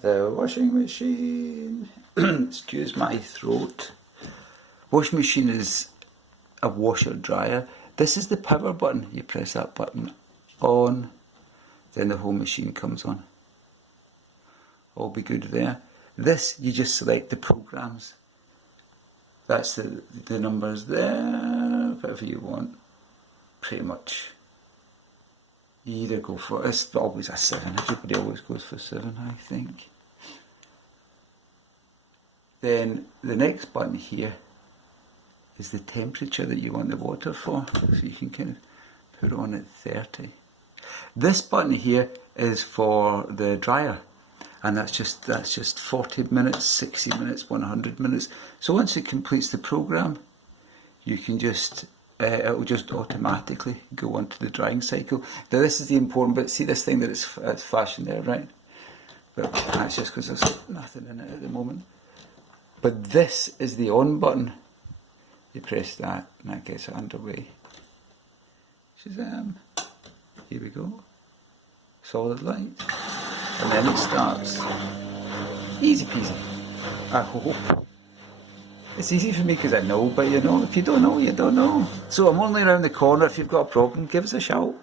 The washing machine. Excuse my throat. Washing machine is a washer dryer. This is the power button. You press that button on, then the whole machine comes on. All be good there. This, you just select the programs. That's the numbers there, whatever you want. Pretty much. You either go for, it's always a 7. Everybody always goes for 7, I think. Then the next button here is the temperature that you want the water for. So you can kind of put it on at 30. This button here is for the dryer. And that's just 40 minutes, 60 minutes, 100 minutes. So once it completes the program, you can just, it'll just automatically go on to the drying cycle. Now this is the important bit. See this thing that it's flashing there, right? But that's just because there's nothing in it at the moment. But this is the on button. You press that and that gets it underway. Shazam. Here we go. Solid light. And then it starts. Easy peasy. I hope. It's easy for me because I know, but you know, if you don't know, you don't know. So I'm only around the corner. If you've got a problem, give us a shout.